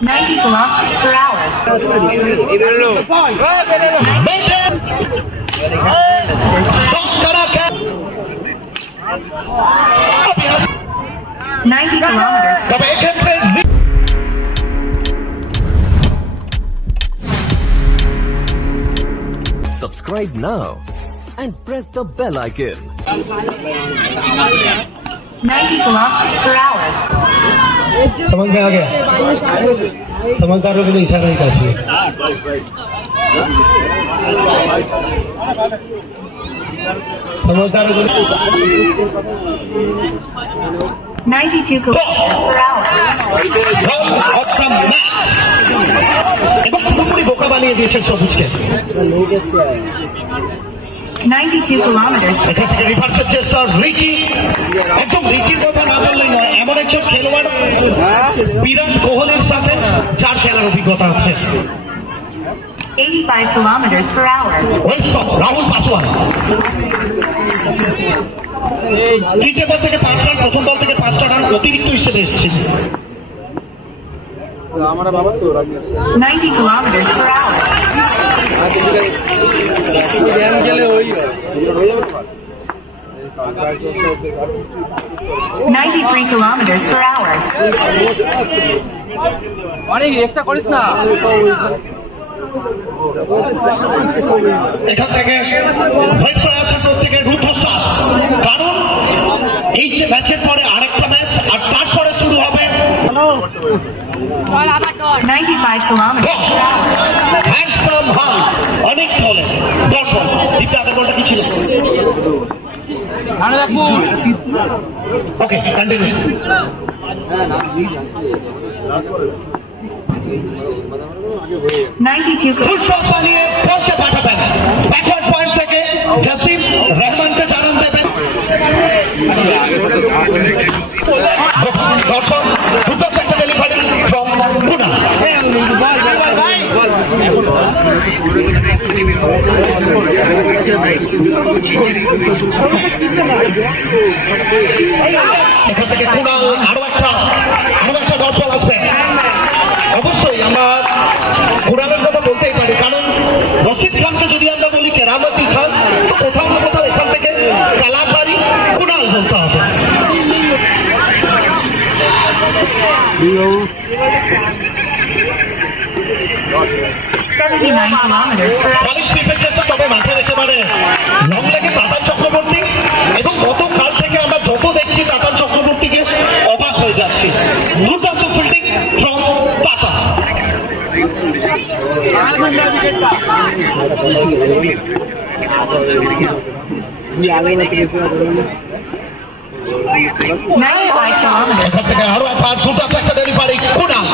90 kilometers per hour. 90 kilometers. Subscribe now and press the bell icon. 90 kilometers per hour. समझ में आ गया? समझदारों के लिए इशारा ही काफी है। समझदारों के लिए 92 kilometers per hour. এবং পুরোপুরি বোকা বানিয়ে দিয়েছেন সবুজকে। 92 kilometers. এখান থেকে রিভার্সের চেষ্টা রিকি, একদম রিকির কথা না বললেই নয়, এমন একজন খেলোয়াড় বিরাট কোহলির সাথে যার খেলার অভিজ্ঞতা আছে। 85 kilometers per hour. ওই স্টপ রাহুল পাসওয়ান তৃতীয় বল থেকে 5 রান, প্রথম বল থেকে 5টা রান অতিরিক্ত হিসেবে এসেছে। 90 kilometers per hour. 93 kilometers per hour. অনেক এক্সট্রা করিস না। এখান থেকে ওয়েট করে আছে প্রত্যেকের রুদ্ধশ্বাস, কারণ এই যে ম্যাচের পরে আরেকটা ম্যাচ আর তারপরে শুরু হবে 95 kilometers per hour. হ্যান্ডসাম হাল অনেক বলে দর্শক দ্বিতীয় আগের বলটা কি ছিল? ওকে কন্টিনিউ। 92 ফুল টস বানিয়ে বলকে পাঠাবেন ব্যাকওয়ার্ড পয়েন্ট থেকে জাসিম রহমানকে জানান দেবেন। দর্শক দুটো প্যাচে ডেলিভারি ফ্রম কুনা। এখান থেকে কুনাল আরো একটা ডট বল আসবে। অবশ্যই আমরা কুনালের কথা বলতেই পারি, কারণ রশিদ খানকে যদি আমরা বলি কেরামতি খান, তো কোথাও না কোথাও এখান থেকে কালাকারি কুনাল বলতে হবে। 79 kilometers per hour. বলিং স্পিডের চেষ্টা, তবে মাঠের একেবারে লং লেগে তাতান চক্রবর্তী, এবং গতকাল থেকে আমরা যত দেখছি তাতান চক্রবর্তীকে অবাক হয়ে যাচ্ছি। দুর্দান্ত ফিল্ডিং ফ্রম টাটা। এখান থেকে আরো একবার দুটো একটা ডেলিভারি কুনাল,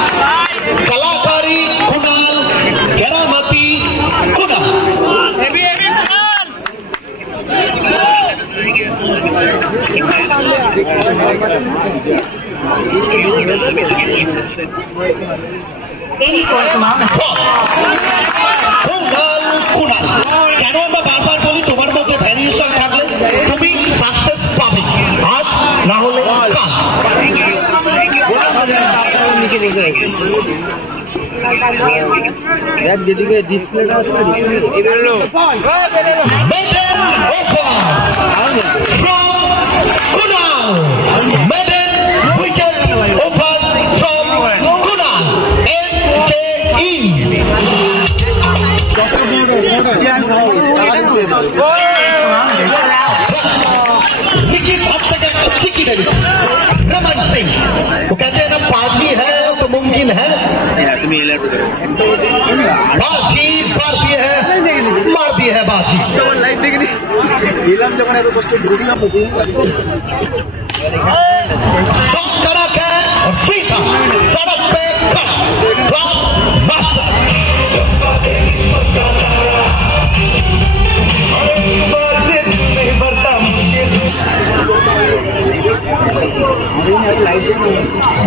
কালাকারি কুনাল, কেরামতি কুনাল। কেন আমরা বারবার বলি তোমার মধ্যে ভ্যারিয়েশন থাকলে তুমি সাকসেস পাবে, আজ না হলে কাল। যেদিকে ডিসপ্লেটা আছে रमन सिंह वो कहते हैं ना, बाजी है तो मुमकिन है। बाजी मार दी है, मार दी है बाजी। লাইভ দেখিনি দিলাম যখন এত কষ্ট ঢুকলাম शॉट करा क्या और फ्री था सड़क पे मास्टर।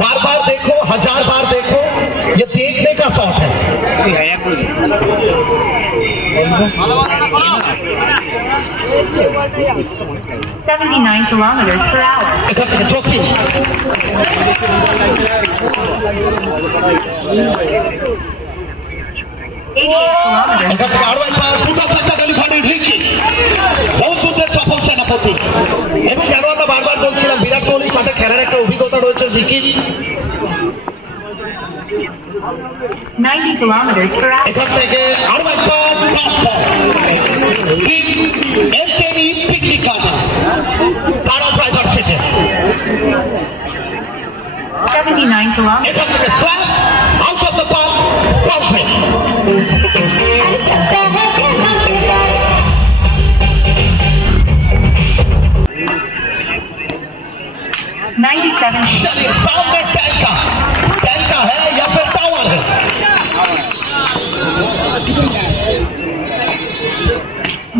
बार बार देखो, 1000 बार देखो, ये देखने का शॉट है। 79 kilometers per hour. Joshi kilometers. এখান থেকে আরো একবার দুটো চারটা টেলিফোনের রিকি বহু যুদ্ধের সফল সেনাপতি এবং কেন আমরা বারবার বলছিলাম বিরাট কোহলির সাথে খেলার একটা অভিজ্ঞতা রয়েছে রিকির। 90 kilometers per hour. এখান থেকে আরো একবার পিকনিক কাটা তারা ড্রাইভার শেষে 79 kilometers. এখান থেকে slash out of the park boundary. 97 चलिए सामने टैंका है या फिर टावर है।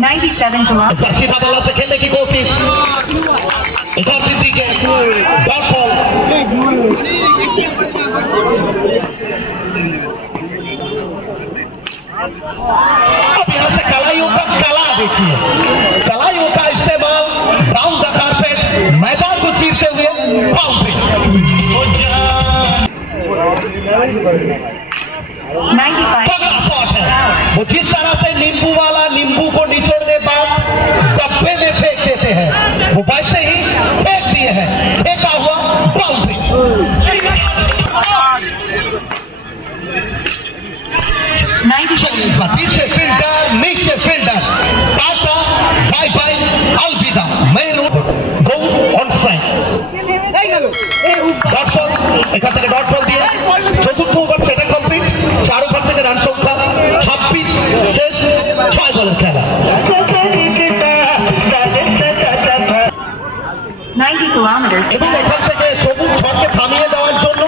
97 kilometers. इसका सीधा बल्ला से खेलने की कोशिश एक और बिंदी के डॉट बॉल। अब यहाँ से कलाइयों का कला देखिए, कलाइयों का इस्तेमाल राउंड द कारपेट मैदान को चीरते हुए बाउंड्री। 95 तगड़ा शॉट है वो, जिस तरह से नींबू वाला नींबू को निचोड़ने बाद डब्बे में फेंक देते हैं वो वैसे ही फेंक दिए हैं, फेंका हुआ बाउंड्री। पीछे फील्डर नीचे फील्डर टाटा बाय बाय अलविदा main go on strike. Dot ball এখান থেকে ডট বল দিয়ে চতুর্থ ওভার সেটা কমপ্লিট। 4 ওভার থেকে রান সংখ্যা 26 শেষ 6 বলের খেলা। 90 kilometers. এবং এখান থেকে সবুজ ঝড়কে থামিয়ে দেওয়ার জন্য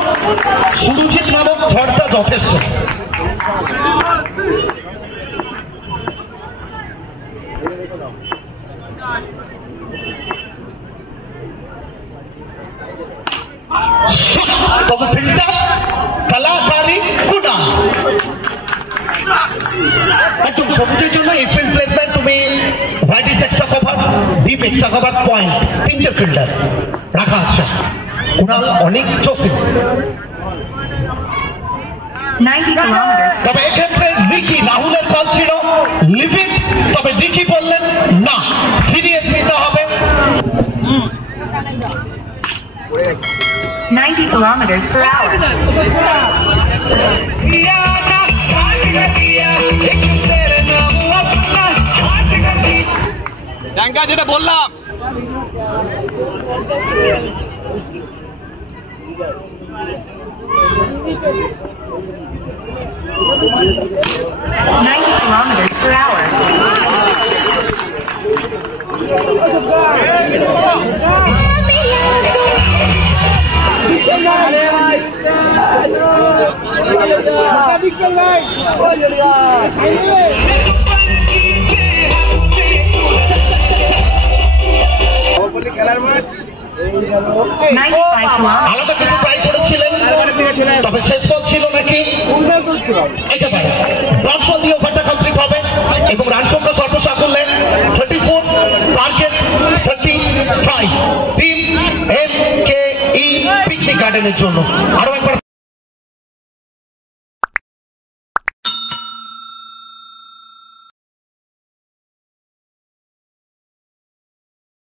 সুরুজিৎ নামক ঝড়টা যথেষ্ট। তবে ফিল্ডার কলাকারী গুণা একদম সবুজের জন্য এই ফিল্ড প্লেসমেন্ট তুমি white is extra cover deep extra cover point 3টে ফিল্ডার রাখা আছে। কুণাল অনেক চোখে 90 kilometers. তবে এক্ষেত্রে রিকি রাহুলের কল ছিল লিভিং, তবে রিকি বললেন না ফিরিয়ে দিতে হবে। 90 kilometers per hour. ট্যাঙ্কা যেটা বললাম Ninety kilometers per hour. খেলার মাঠ 95 kilometers. আলাদা কিছু ট্রাই করেছিলেন তবে শেষ বল ছিল নাকি এটা পারে ডট বল দিয়ে ওভারটা কমপ্লিট হবে এবং রান সংখ্যা সর্ব সাফল্যে 34 টার্গেট 35 টিম MKE পিকনিক গার্ডেনের জন্য আরো একবার